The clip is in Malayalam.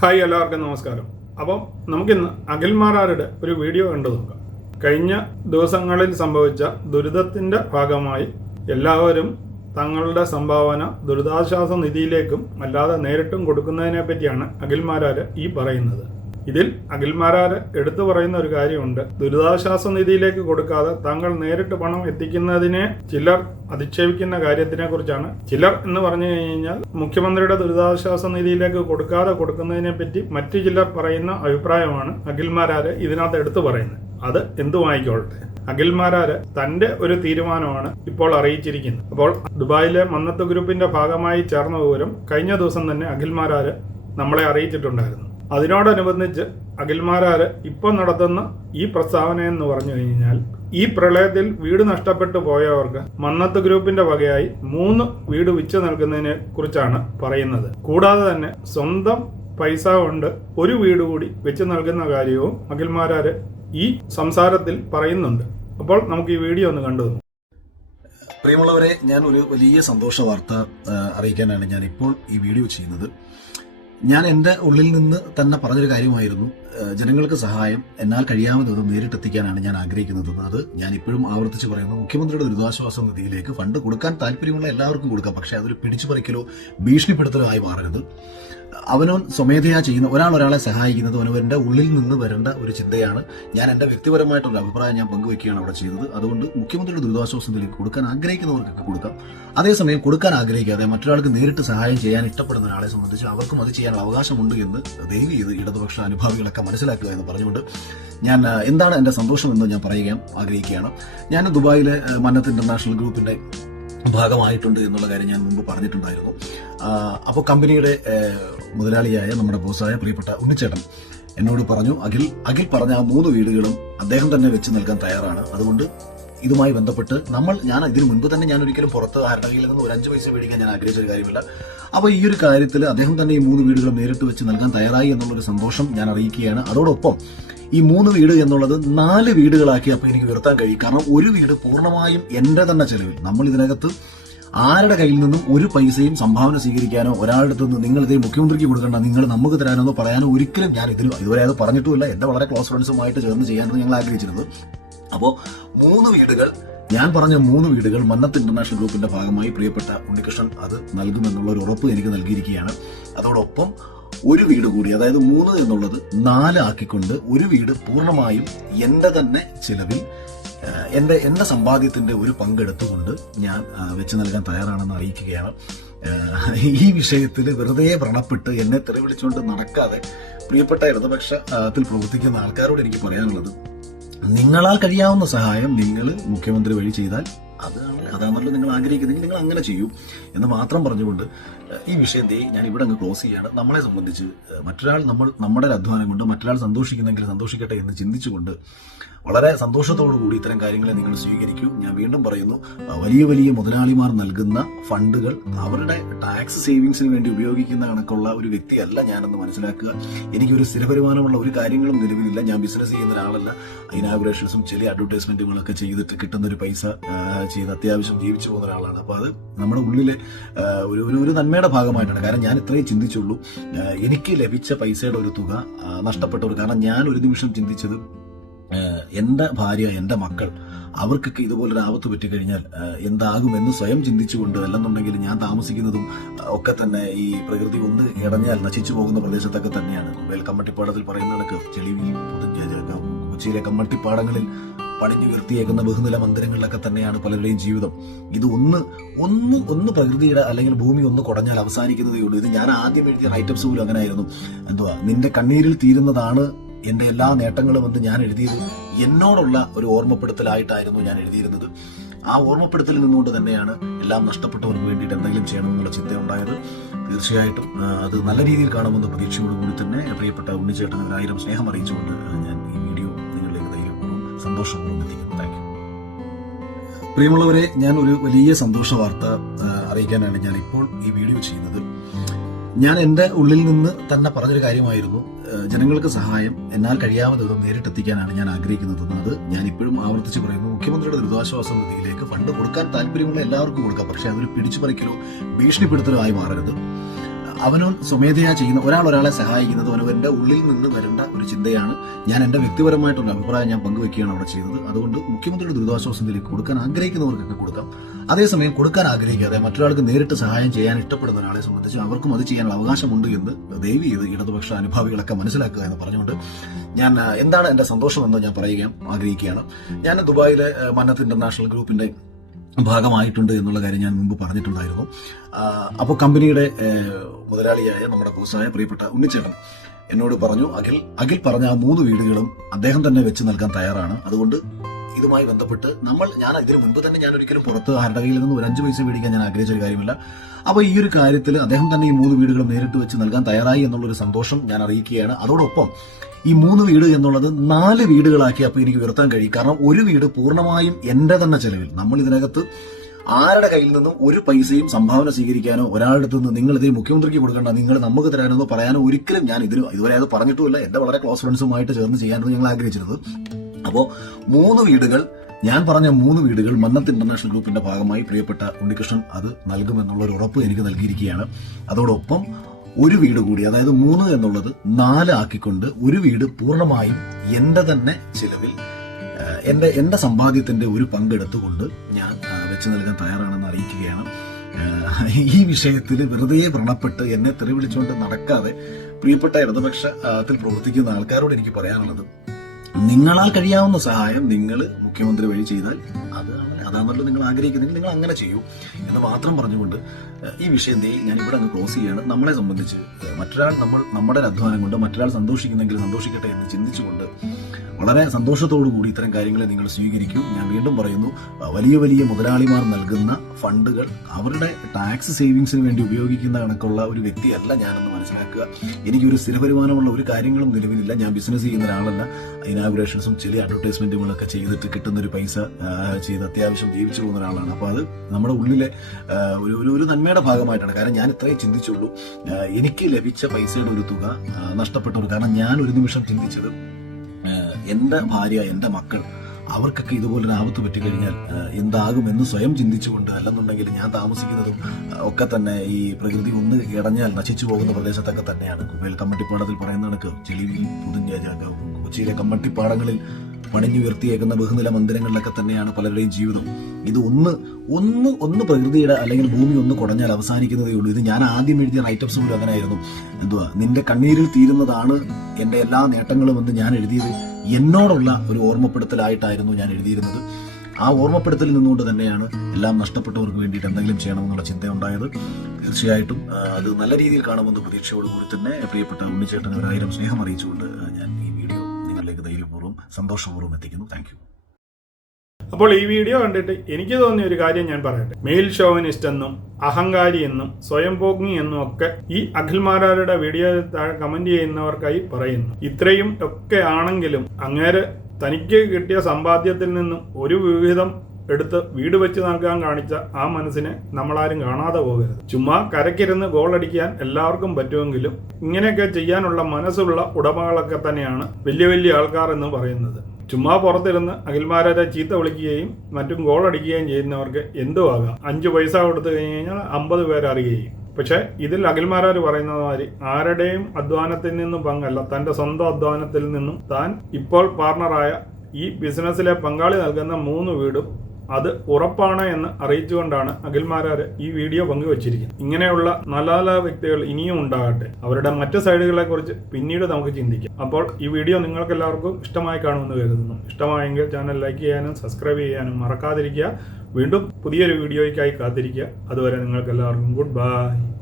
ഹായ് എല്ലാവർക്കും നമസ്കാരം. അപ്പം നമുക്കിന്ന് അഖിൽമാരാരുടെ ഒരു വീഡിയോ കണ്ടു നോക്കാം. കഴിഞ്ഞ ദിവസങ്ങളിൽ സംഭവിച്ച ദുരിതത്തിന്റെ ഭാഗമായി എല്ലാവരും തങ്ങളുടെ സംഭാവന ദുരിതാശ്വാസ നിധിയിലേക്കും അല്ലാതെ നേരിട്ടും കൊടുക്കുന്നതിനെ പറ്റിയാണ് അഖിൽമാരാര് ഈ പറയുന്നത്. ഇതിൽ അഖിൽമാരാര് എടുത്തു പറയുന്ന ഒരു കാര്യമുണ്ട്. ദുരിതാശ്വാസ നിധിയിലേക്ക് കൊടുക്കാതെ താങ്കൾ നേരിട്ട് പണം എത്തിക്കുന്നതിനെ ചിലർ അധിക്ഷേപിക്കുന്ന കാര്യത്തിനെ കുറിച്ചാണ്. ചിലർ എന്ന് പറഞ്ഞു കഴിഞ്ഞാൽ മുഖ്യമന്ത്രിയുടെ ദുരിതാശ്വാസ നിധിയിലേക്ക് കൊടുക്കാതെ കൊടുക്കുന്നതിനെ പറ്റി മറ്റു ചിലർ പറയുന്ന അഭിപ്രായമാണ് അഖിൽമാരാര് ഇതിനകത്ത് എടുത്തു പറയുന്നത്. അത് എന്തുമായിക്കോട്ടെ അഖിൽമാരാര് തന്റെ ഒരു തീരുമാനമാണ് ഇപ്പോൾ അറിയിച്ചിരിക്കുന്നത്. അപ്പോൾ ദുബായിലെ മന്നത്ത് ഗ്രൂപ്പിന്റെ ഭാഗമായി ചേർന്ന വിവരം കഴിഞ്ഞ ദിവസം തന്നെ അഖിൽമാരാര് നമ്മളെ അറിയിച്ചിട്ടുണ്ടായിരുന്നു. അതിനോടനുബന്ധിച്ച് അഖിൽമാരാർ ഇപ്പം നടത്തുന്ന ഈ പ്രസ്താവന എന്ന് പറഞ്ഞു കഴിഞ്ഞാൽ ഈ പ്രളയത്തിൽ വീട് നഷ്ടപ്പെട്ടു പോയവർക്ക് മന്നത്ത് ഗ്രൂപ്പിന്റെ വകയായി മൂന്ന് വീട് വിച്ച് നൽകുന്നതിനെ കുറിച്ചാണ് പറയുന്നത്. കൂടാതെ തന്നെ സ്വന്തം പൈസ കൊണ്ട് ഒരു വീട് കൂടി വെച്ച് നൽകുന്ന കാര്യവും അഖിൽമാരാർ ഈ സംസാരത്തിൽ പറയുന്നുണ്ട്. അപ്പോൾ നമുക്ക് ഈ വീഡിയോ ഒന്ന് കണ്ടു. പ്രിയമുള്ളവരെ ഞാൻ ഒരു വലിയ സന്തോഷ വാർത്ത അറിയിക്കാനാണ് ഞാൻ ഇപ്പോൾ ഈ വീഡിയോ ചെയ്യുന്നത്. ഞാൻ എന്റെ ഉള്ളിൽ നിന്ന് തന്നെ പറഞ്ഞൊരു കാര്യമായിരുന്നു. ജനങ്ങൾക്ക് സഹായം എന്നാൽ കഴിയാവുന്നതും നേരിട്ടെത്തിക്കാനാണ് ഞാൻ ആഗ്രഹിക്കുന്നത്. അത് ഞാൻ ഇപ്പോഴും ആവർത്തിച്ച് പറയുന്നത് മുഖ്യമന്ത്രിയുടെ ദുരിതാശ്വാസ നിധിയിലേക്ക് ഫണ്ട് കൊടുക്കാൻ താല്പര്യമുള്ള എല്ലാവർക്കും കൊടുക്കാം. പക്ഷേ അതൊരു പിടിച്ചുപറിക്കലോ ഭീഷണിപ്പെടുത്തലോ ആയി മാറരുത്. അവനവൻ സ്വമേധയാ ചെയ്യുന്ന ഒരാൾ ഒരാളെ സഹായിക്കുന്നത് അവനവന്റെ ഉള്ളിൽ നിന്ന് വരേണ്ട ഒരു ചിന്തയാണ് ഞാൻ എന്റെ വ്യക്തിപരമായിട്ടുള്ള അഭിപ്രായം ഞാൻ പങ്കുവയ്ക്കുകയാണ് അവിടെ ചെയ്തത് അതുകൊണ്ട് മുഖ്യമന്ത്രിയുടെ ദുരിതാശ്വാസ നിധിയിലേക്ക് കൊടുക്കാൻ ആഗ്രഹിക്കുന്നവർക്കൊക്കെ കൊടുക്കാം. അതേസമയം കൊടുക്കാൻ ആഗ്രഹിക്കാതെ മറ്റൊരാൾക്ക് നേരിട്ട് സഹായം ചെയ്യാൻ ഇഷ്ടപ്പെടുന്ന ഒരാളെ സംബന്ധിച്ച് അവർക്കും അത് ചെയ്യാനുള്ള അവകാശമുണ്ട് എന്ന് ദയവ് ചെയ്ത് ഇടതുപക്ഷ അനുഭാവികളൊക്കെ മനസ്സിലാക്കുക എന്ന് പറഞ്ഞുകൊണ്ട് ഞാൻ എന്താണ് എന്റെ സന്തോഷം എന്ന് ഞാൻ പറയുകയും ആഗ്രഹിക്കുകയാണ്. ഞാൻ ദുബായിലെ മന്നത്ത് ഇന്റർനാഷണൽ ഗ്രൂപ്പിന്റെ ഭാഗമായിട്ടുണ്ട് എന്നുള്ള കാര്യം ഞാൻ മുമ്പ് പറഞ്ഞിട്ടുണ്ടായിരുന്നു. അപ്പോൾ കമ്പനിയുടെ മുതലാളിയായ നമ്മുടെ ബോസായ പ്രിയപ്പെട്ട ഉണ്ണിച്ചേട്ടൻ എന്നോട് പറഞ്ഞു അഖിൽ അഖിൽ പറഞ്ഞ ആ മൂന്ന് വീടുകളും അദ്ദേഹം തന്നെ വെച്ച് നൽകാൻ തയ്യാറാണ്. അതുകൊണ്ട് ഇതുമായി ബന്ധപ്പെട്ട് നമ്മൾ ഞാൻ ഇതിനു മുൻപ് തന്നെ ഞാൻ ഒരിക്കലും പുറത്ത് കയ്യിൽ നിന്ന് ഒരു അഞ്ച് പൈസ മേടിക്കാൻ ഞാൻ ആഗ്രഹിച്ച ഒരു കാര്യമില്ല. അപ്പോൾ ഈ ഒരു കാര്യത്തിൽ അദ്ദേഹം തന്നെ ഈ മൂന്ന് വീടുകൾ നേരിട്ട് വെച്ച് നൽകാൻ തയ്യാറായി എന്നുള്ളൊരു സന്തോഷം ഞാൻ അറിയിക്കുകയാണ്. അതോടൊപ്പം ഈ മൂന്ന് വീട് എന്നുള്ളത് നാല് വീടുകളാക്കി അപ്പോൾ എനിക്ക് ഉയർത്താൻ കഴിയും. കാരണം ഒരു വീട് പൂർണമായും എന്റെ തന്നെ ചെലവിൽ. നമ്മൾ ഇതിനകത്ത് ആരുടെ കയ്യിൽ നിന്നും ഒരു പൈസയും സംഭാവന സ്വീകരിക്കാനോ ഒരാളുടെ നിന്ന് നിങ്ങൾ മുഖ്യമന്ത്രിക്ക് കൊടുക്കേണ്ട നിങ്ങൾ നമുക്ക് തരാനോ പറയാനോ ഒരിക്കലും ഞാൻ ഇതിലും ഇതുവരെ അത് പറഞ്ഞിട്ടുമില്ല. എന്റെ വളരെ ക്ലോസ് ഫ്രണ്ട്സുമായിട്ട് ചേർന്ന് ചെയ്യാനാണ് ഞങ്ങൾ ആഗ്രഹിച്ചിരുന്നത്. അപ്പോൾ മൂന്ന് വീടുകൾ ഞാൻ പറഞ്ഞ മൂന്ന് വീടുകൾ മന്നത്ത് ഇന്റർനാഷണൽ ഗ്രൂപ്പിന്റെ ഭാഗമായി പ്രിയപ്പെട്ട ഉണ്ണികൃഷ്ണൻ അത് നൽകുമെന്നുള്ള ഒരു ഉറപ്പ് എനിക്ക് നൽകിയിരിക്കുകയാണ്. അതോടൊപ്പം ഒരു വീട് കൂടി അതായത് മൂന്ന് എന്നുള്ളത് നാലാക്കിക്കൊണ്ട് ഒരു വീട് പൂർണമായും എന്റെ തന്നെ ചിലവിൽ എന്റെ എന്റെ സമ്പാദ്യത്തിന്റെ ഒരു പങ്കെടുത്തുകൊണ്ട് ഞാൻ വെച്ച് നൽകാൻ തയ്യാറാണെന്ന് അറിയിക്കുകയാണ്. ഈ വിഷയത്തിൽ വെറുതെ വ്രണപ്പെട്ട് എന്നെ തെറി വിളിച്ചുകൊണ്ട് നടക്കാതെ പ്രിയപ്പെട്ട ഇടതുപക്ഷത്തിൽ പ്രവർത്തിക്കുന്ന ആൾക്കാരോട് എനിക്ക് പറയാനുള്ളത് നിങ്ങളാൽ കഴിയാവുന്ന സഹായം നിങ്ങൾ മുഖ്യമന്ത്രി വഴി ചെയ്താൽ അതാണ് അതാണല്ലോ നിങ്ങൾ ആഗ്രഹിക്കുന്നെങ്കിൽ നിങ്ങൾ അങ്ങനെ ചെയ്യൂ എന്ന് മാത്രം പറഞ്ഞുകൊണ്ട് ഈ വിഷയം ദേ ഞാൻ ഇവിടെ അങ്ങ് ക്ലോസ് ചെയ്യാണ്. നമ്മളെ സംബന്ധിച്ച് മറ്റൊരാൾ നമ്മൾ നമ്മുടെ ഒരു അധ്വാനം കൊണ്ട് മറ്റൊരാൾ സന്തോഷിക്കുന്നെങ്കിൽ സന്തോഷിക്കട്ടെ എന്ന് ചിന്തിച്ചുകൊണ്ട് വളരെ സന്തോഷത്തോടു കൂടി ഇത്തരം കാര്യങ്ങളെ നിങ്ങൾ സ്വീകരിക്കൂ. ഞാൻ വീണ്ടും പറയുന്നു വലിയ വലിയ മുതലാളിമാർ നൽകുന്ന ഫണ്ടുകൾ അവരുടെ ടാക്സ് സേവിങ്സിന് വേണ്ടി ഉപയോഗിക്കുന്ന കണക്കുള്ള ഒരു വ്യക്തിയല്ല ഞാനെന്ന് മനസ്സിലാക്കുക. എനിക്കൊരു സ്ഥിരവരുമാനമുള്ള ഒരു കാര്യങ്ങളും നിലവിലില്ല. ഞാൻ ബിസിനസ് ചെയ്യുന്ന ഒരാളല്ല. ഇനാഗുറേഷൻസും ചില അഡ്വർടൈസ്മെന്റുകളൊക്കെ ചെയ്തിട്ട് കിട്ടുന്ന ഒരു പൈസ ചെയ്ത് അത്യാവശ്യം ജീവിച്ചു പോകുന്ന ഒരാളാണ്. അപ്പോൾ അത് നമ്മുടെ ഉള്ളിലെ ഒരു ഒരു നന്മയുടെ ഭാഗമായിട്ടാണ്. കാരണം ഞാൻ ഇത്രയും ചിന്തിച്ചുള്ളൂ. എനിക്ക് ലഭിച്ച പൈസയുടെ ഒരു തുക നഷ്ടപ്പെട്ടവർ കാരണം ഞാൻ ഒരു നിമിഷം ചിന്തിച്ചത് എന്റെ ഭാര്യ എന്റെ മക്കൾ അവർക്കൊക്കെ ഇതുപോലൊരു ആപത്ത് പറ്റിക്കഴിഞ്ഞാൽ എന്താകും എന്താകുമെന്ന് സ്വയം ചിന്തിച്ചുകൊണ്ട് അല്ലെന്നുണ്ടെങ്കിൽ ഞാൻ താമസിക്കുന്നതും ഒക്കെ തന്നെ ഈ പ്രകൃതി ഒന്ന് ഇടഞ്ഞാൽ നശിച്ചു പോകുന്ന പ്രദേശത്തൊക്കെ തന്നെയാണ്. വേൽ കമ്മട്ടിപ്പാടത്തിൽ പറയുന്ന കണക്ക് ചെളിവിൽ കൊച്ചിയിലെ കമ്മട്ടിപ്പാടങ്ങളിൽ പണിഞ്ഞു ഉയർത്തിയേക്കുന്ന ബഹുനില മന്ദിരങ്ങളിലൊക്കെ തന്നെയാണ് പലരുടെയും ജീവിതം. ഇത് ഒന്ന് ഒന്ന് ഒന്ന് പ്രകൃതിയുടെ അല്ലെങ്കിൽ ഭൂമി ഒന്ന് കുടഞ്ഞാൽ അവസാനിക്കുന്നതേ ഉള്ളൂ. ഇത് ഞാൻ ആദ്യം എഴുതിയ റൈറ്റപ്സ് പോലും അങ്ങനെ ആയിരുന്നു എന്തുവാ നിന്റെ കണ്ണീരിൽ തീരുന്നതാണ് എന്റെ എല്ലാ നേട്ടങ്ങളും എന്ന് ഞാൻ എഴുതിയത് എന്നോടുള്ള ഒരു ഓർമ്മപ്പെടുത്തലായിട്ടായിരുന്നു ഞാൻ എഴുതിയിരുന്നത്. ആ ഓർമ്മപ്പെടുത്തലിൽ നിന്നുകൊണ്ട് തന്നെയാണ് എല്ലാം നഷ്ടപ്പെട്ടവർക്ക് വേണ്ടിയിട്ട് എന്തെങ്കിലും ചെയ്യണമെന്നുള്ള ചിന്ത ഉണ്ടായത്. തീർച്ചയായിട്ടും അത് നല്ല രീതിയിൽ കാണുമെന്ന പ്രതീക്ഷയോടുകൂടി തന്നെ പ്രിയപ്പെട്ട ഉണ്ണിച്ചേട്ടൻ ആയിരം സ്നേഹം അറിയിച്ചുകൊണ്ട് ഞാൻ ഈ വീഡിയോ നിങ്ങളിലേക്ക് ധൈര്യപൂർവം സന്തോഷപൂർവം എത്തിക്കുന്നു. താങ്ക് യു പ്രിയമുള്ളവരെ ഞാൻ ഒരു വലിയ സന്തോഷ വാർത്ത അറിയിക്കാനാണ് ഞാൻ ഇപ്പോൾ ഈ വീഡിയോ ചെയ്യുന്നത്. ഞാൻ എന്റെ ഉള്ളിൽ നിന്ന് തന്നെ പറഞ്ഞൊരു കാര്യമായിരുന്നു. ജനങ്ങൾക്ക് സഹായം എന്നാൽ കഴിയാവുന്ന വിധം നേരിട്ടെത്തിക്കാനാണ് ഞാൻ ആഗ്രഹിക്കുന്നത്. അത് ഞാൻ ഇപ്പോഴും ആവർത്തിച്ച് പറയുന്നു. മുഖ്യമന്ത്രിയുടെ ദുരിതാശ്വാസ നിധിയിലേക്ക് ഫണ്ട് കൊടുക്കാൻ താല്പര്യമുള്ള എല്ലാവർക്കും കൊടുക്കാം. പക്ഷേ അതൊരു പിടിച്ചു പറിക്കലോ ഭീഷണിപ്പെടുത്തലോ ആയി മാറരുത്. അവനോൻ സ്വമേധയാ ചെയ്യുന്ന ഒരാൾ ഒരാളെ സഹായിക്കുന്നത് അവനവന്റെ ഉള്ളിൽ നിന്ന് വരേണ്ട ഒരു ചിന്തയാണ് ഞാൻ എന്റെ വ്യക്തിപരമായിട്ടുള്ള അഭിപ്രായം ഞാൻ പങ്കുവെക്കുകയാണ് അവിടെ ചെയ്തത് അതുകൊണ്ട് മുഖ്യമന്ത്രിയുടെ ദുരിതാശ്വാസ നിധിയിലേക്ക് കൊടുക്കാൻ ആഗ്രഹിക്കുന്നവർക്കൊക്കെ കൊടുക്കാം. അതേസമയം കൊടുക്കാൻ ആഗ്രഹിക്കാതെ മറ്റൊരാൾക്ക് നേരിട്ട് സഹായം ചെയ്യാൻ ഇഷ്ടപ്പെടുന്ന ഒരാളെ സംബന്ധിച്ച് അവർക്കും അത് ചെയ്യാനുള്ള അവകാശമുണ്ട് എന്ന് ദയവ് ചെയ്ത് ഇടതുപക്ഷ അനുഭാവികളൊക്കെ മനസ്സിലാക്കുക എന്ന് പറഞ്ഞുകൊണ്ട് ഞാൻ എന്താണ് എന്റെ സന്തോഷമെന്ന് ഞാൻ പറയുകയും ആഗ്രഹിക്കുകയാണ്. ഞാൻ ദുബായിലെ മന്നത്ത് ഇന്റർനാഷണൽ ഗ്രൂപ്പിന്റെ ഭാഗമായിട്ടുണ്ട് എന്നുള്ള കാര്യം ഞാൻ മുമ്പ് പറഞ്ഞിട്ടുണ്ടായിരുന്നു. അപ്പോൾ കമ്പനിയുടെ മുതലാളിയായ നമ്മുടെ ബോസായ പ്രിയപ്പെട്ട ഉണ്ണിച്ചേട്ടൻ എന്നോട് പറഞ്ഞു അഖിൽ അഖിൽ പറഞ്ഞ ആ മൂന്ന് വീടുകളും അദ്ദേഹം തന്നെ വെച്ച് നൽകാൻ തയ്യാറാണ്. അതുകൊണ്ട് ഇതുമായി ബന്ധപ്പെട്ട് നമ്മൾ ഞാൻ ഇതിനു മുൻപ് തന്നെ ഞാൻ ഒരിക്കലും പുറത്ത് ആരുടെ കയ്യിൽ നിന്ന് ഒരു അഞ്ച് പൈസ മേടിക്കാൻ ഞാൻ ആഗ്രഹിച്ച ഒരു കാര്യമില്ല. അപ്പോൾ ഈ ഒരു കാര്യത്തിൽ അദ്ദേഹം തന്നെ ഈ മൂന്ന് വീടുകളും നേരിട്ട് വെച്ച് നൽകാൻ തയ്യാറായി എന്നുള്ളൊരു സന്തോഷം ഞാൻ അറിയിക്കുകയാണ്. അതോടൊപ്പം ഈ മൂന്ന് വീട് എന്നുള്ളത് നാല് വീടുകളാക്കി അപ്പോൾ എനിക്ക് ഉയർത്താൻ കഴിയും. കാരണം ഒരു വീട് പൂർണമായും എന്റെ തന്നെ ചെലവിൽ. നമ്മൾ ഇതിനകത്ത് ആരുടെ കയ്യിൽ നിന്നും ഒരു പൈസയും സംഭാവന സ്വീകരിക്കാനോ ഒരാളുടെ നിന്ന് നിങ്ങൾ ഇത് മുഖ്യമന്ത്രിക്ക് കൊടുക്കേണ്ട നിങ്ങൾ നമുക്ക് തരാനോ പറയാനോ ഒരിക്കലും ഞാൻ ഇതിന് ഇതുവരെ അത് പറഞ്ഞിട്ടുമില്ല. എന്റെ വളരെ ക്ലോസ് ഫ്രണ്ട്സുമായിട്ട് ചേർന്ന് ചെയ്യാനാണ് ഞങ്ങൾ ആഗ്രഹിച്ചിരുന്നത്. അപ്പോൾ മൂന്ന് വീടുകൾ ഞാൻ പറഞ്ഞ മൂന്ന് വീടുകൾ മന്നത്ത് ഇന്റർനാഷണൽ ഗ്രൂപ്പിന്റെ ഭാഗമായി പ്രിയപ്പെട്ട ഉണ്ണികൃഷ്ണൻ അത് നൽകുമെന്നുള്ള ഒരു ഉറപ്പ് എനിക്ക് നൽകിയിരിക്കുകയാണ്. അതോടൊപ്പം ഒരു വീട് കൂടി അതായത് മൂന്ന് എന്നുള്ളത് നാല് ആക്കിക്കൊണ്ട് ഒരു വീട് പൂർണമായും എന്റെ തന്നെ ചിലവിൽ എന്റെ എന്റെ സമ്പാദ്യത്തിന്റെ ഒരു പങ്കെടുത്തുകൊണ്ട് ഞാൻ വെച്ച് നൽകാൻ തയ്യാറാണെന്ന് അറിയിക്കുകയാണ്. ഈ വിഷയത്തിൽ വെറുതെ വ്രണപ്പെട്ട് എന്നെ തെറിവിളിച്ചുകൊണ്ട് നടക്കാതെ പ്രിയപ്പെട്ട ഇടതുപക്ഷത്തിൽ പ്രവർത്തിക്കുന്ന ആൾക്കാരോട് എനിക്ക് പറയാനുള്ളത് നിങ്ങളാൽ കഴിയാവുന്ന സഹായം നിങ്ങൾ മുഖ്യമന്ത്രി വഴി ചെയ്താൽ അതാണ് അതാണല്ലോ നിങ്ങൾ ആഗ്രഹിക്കുന്നെങ്കിൽ നിങ്ങൾ അങ്ങനെ ചെയ്യൂ എന്ന് മാത്രം പറഞ്ഞുകൊണ്ട് ഈ വിഷയം ഞാൻ ഇവിടെ അങ്ങ് ക്ലോസ് ചെയ്യാണ് നമ്മളെ സംബന്ധിച്ച് മറ്റൊരാൾ നമ്മൾ നമ്മുടെ അധ്വാനം കൊണ്ട് മറ്റൊരാൾ സന്തോഷിക്കുന്നെങ്കിൽ സന്തോഷിക്കട്ടെ എന്ന് ചിന്തിച്ചുകൊണ്ട് വളരെ സന്തോഷത്തോടു കൂടി ഇത്തരം കാര്യങ്ങളെ നിങ്ങൾ സ്വീകരിക്കൂ. ഞാൻ വീണ്ടും പറയുന്നു വലിയ വലിയ മുതലാളിമാർ നൽകുന്ന ഫണ്ടുകൾ അവരുടെ ടാക്സ് സേവിങ്സിന് വേണ്ടി ഉപയോഗിക്കുന്ന കണക്കുള്ള ഒരു വ്യക്തിയല്ല ഞാനെന്ന് മനസ്സിലാക്കുക. എനിക്കൊരു സ്ഥിരവരുമാനമുള്ള ഒരു കാര്യങ്ങളും നിലവിലില്ല. ഞാൻ ബിസിനസ് ചെയ്യുന്ന ഒരാളല്ല. ഇനാഗുറേഷൻസും ചില അഡ്വർടൈസ്മെന്റുകളൊക്കെ ചെയ്തിട്ട് കിട്ടുന്ന ഒരു പൈസ ചെയ്ത് അത്യാവശ്യം ജീവിച്ചു പോകുന്ന ഒരാളാണ്. അപ്പോൾ അത് നമ്മുടെ ഉള്ളിലെ ഒരു ഒരു ഒരു നന്മയുടെ ഭാഗമായിട്ടാണ്. കാരണം ഞാൻ ഇത്രയും ചിന്തിച്ചുള്ളൂ. എനിക്ക് ലഭിച്ച പൈസയുടെ ഒരു തുക നഷ്ടപ്പെട്ടു കാരണം ഞാൻ ഒരു നിമിഷം ചിന്തിച്ചത് ആ, എന്റെ ഭാര്യ എന്റെ മക്കൾ അവർക്കൊക്കെ ഇതുപോലൊരു ആപത്ത് പറ്റിക്കഴിഞ്ഞാൽ എന്താകും എന്താകുമെന്ന് സ്വയം ചിന്തിച്ചുകൊണ്ട് അല്ലെന്നുണ്ടെങ്കിൽ ഞാൻ താമസിക്കുന്നതും ഒക്കെ തന്നെ ഈ പ്രകൃതി ഒന്ന് ഇടഞ്ഞാൽ നശിച്ചു പോകുന്ന പ്രദേശത്തൊക്കെ തന്നെയാണ്. കുബേൽ കമ്മട്ടിപ്പാടത്തിൽ പറയുന്ന കണക്ക് ചെളിവിൽ പുതിഞ്ഞ കൊച്ചിയിലെ കമ്മട്ടിപ്പാടങ്ങളിൽ പണിഞ്ഞുയർത്തിയേക്കുന്ന ബഹുനില മന്ദിരങ്ങളിലൊക്കെ തന്നെയാണ് പലരുടെയും ജീവിതം. ഇത് ഒന്ന് ഒന്ന് ഒന്ന് പ്രകൃതിയുടെ അല്ലെങ്കിൽ ഭൂമി ഒന്ന് കുടഞ്ഞാൽ അവസാനിക്കുന്നതേ ഉള്ളൂ. ഇത് ഞാൻ ആദ്യം എഴുതിയ റൈറ്റപ്സ് പോലും അങ്ങനെയായിരുന്നു. എന്തുവാ? നിന്റെ കണ്ണീരിൽ തീരുന്നതാണ് എന്റെ എല്ലാ നേട്ടങ്ങളും എന്ന് ഞാൻ എഴുതിയത്. എന്നോടുള്ള ഒരു ഓർമ്മപ്പെടുത്തലായിട്ടായിരുന്നു ഞാൻ എഴുതിയിരുന്നത്. ആ ഓർമ്മപ്പെടുത്തലിൽ നിന്നുകൊണ്ട് തന്നെയാണ് എല്ലാം നഷ്ടപ്പെട്ടവർക്ക് വേണ്ടിയിട്ട് എന്തെങ്കിലും ചെയ്യണമെന്നുള്ള ചിന്ത ഉണ്ടായത് തീർച്ചയായിട്ടും അത് നല്ല രീതിയിൽ കാണുമെന്ന് പ്രതീക്ഷയോടുകൂടി തന്നെ പ്രിയപ്പെട്ട ഉണ്ണിച്ചേട്ടൻ ഒരായിരം സ്നേഹം അറിയിച്ചുകൊണ്ട് ഞാൻ സന്തോഷപൂർവം എത്തിക്കുന്നു താങ്ക് അപ്പോൾ ഈ വീഡിയോ കണ്ടിട്ട് എനിക്ക് തോന്നിയ ഒരു കാര്യം ഞാൻ പറയട്ടെ. മെയിൽ ഷോവനിസ്റ്റ് എന്നും അഹങ്കാരി എന്നും സ്വയം പോഗ്നി എന്നും ഒക്കെ ഈ അഖിൽമാരാരുടെ വീഡിയോ താഴെ കമന്റ് ചെയ്യുന്നവർക്കായി പറയുന്നു. ഇത്രയും ഒക്കെ ആണെങ്കിലും അങ്ങേര് തനിക്ക് കിട്ടിയ സമ്പാദ്യത്തിൽ നിന്നും ഒരു വിഹിതം എടുത്ത് വീട് വെച്ച് നൽകാൻ കാണിച്ച ആ മനസ്സിനെ നമ്മളാരും കാണാതെ പോകരുത്. ചുമ്മാ കരക്കിരുന്ന് ഗോൾ അടിക്കാൻ എല്ലാവർക്കും പറ്റുമെങ്കിലും ഇങ്ങനെയൊക്കെ ചെയ്യാനുള്ള മനസ്സുള്ള ഉടമകളൊക്കെ തന്നെയാണ് വലിയ വലിയ ആൾക്കാർ എന്ന് പറയുന്നത്. ചുമ്മാ പുറത്തിരുന്ന് അഖിൽമാരെ ചീത്ത വിളിക്കുകയും മറ്റും ഗോൾ അടിക്കുകയും ചെയ്യുന്നവർക്ക് എന്തോ ആകാം. അഞ്ച് പൈസ കൊടുത്തു കഴിഞ്ഞ് കഴിഞ്ഞാൽ അമ്പത് പേര് അറിയുകയും. പക്ഷേ ഇതിൽ അഖിൽമാരാർ പറയുന്നത് മാതിരി ആരുടെയും അധ്വാനത്തിൽ നിന്നും പങ്കല്ല തന്റെ സ്വന്തം അധ്വാനത്തിൽ നിന്നും താൻ ഇപ്പോൾ പാർട്ണറായ ഈ ബിസിനസ്സിലെ പങ്കാളി നൽകുന്ന മൂന്ന് വീടും അത് ഉറപ്പാണ് എന്ന് അറിയിച്ചുകൊണ്ടാണ് അഖിൽമാരാർ ഈ വീഡിയോ പങ്കുവച്ചിരിക്കുന്നത്. ഇങ്ങനെയുള്ള നല്ല നല്ല വ്യക്തികൾ ഇനിയും ഉണ്ടാകട്ടെ. അവരുടെ മറ്റു സൈഡുകളെ കുറിച്ച് പിന്നീട് നമുക്ക് ചിന്തിക്കാം. അപ്പോൾ ഈ വീഡിയോ നിങ്ങൾക്ക് എല്ലാവർക്കും ഇഷ്ടമായി കാണുമെന്ന് കരുതുന്നു. ഇഷ്ടമായെങ്കിൽ ചാനൽ ലൈക്ക് ചെയ്യാനും സബ്സ്ക്രൈബ് ചെയ്യാനും മറക്കാതിരിക്കുക. വീണ്ടും പുതിയൊരു വീഡിയോയ്ക്കായി കാത്തിരിക്കുക. അതുവരെ നിങ്ങൾക്ക് എല്ലാവർക്കും ഗുഡ് ബൈ.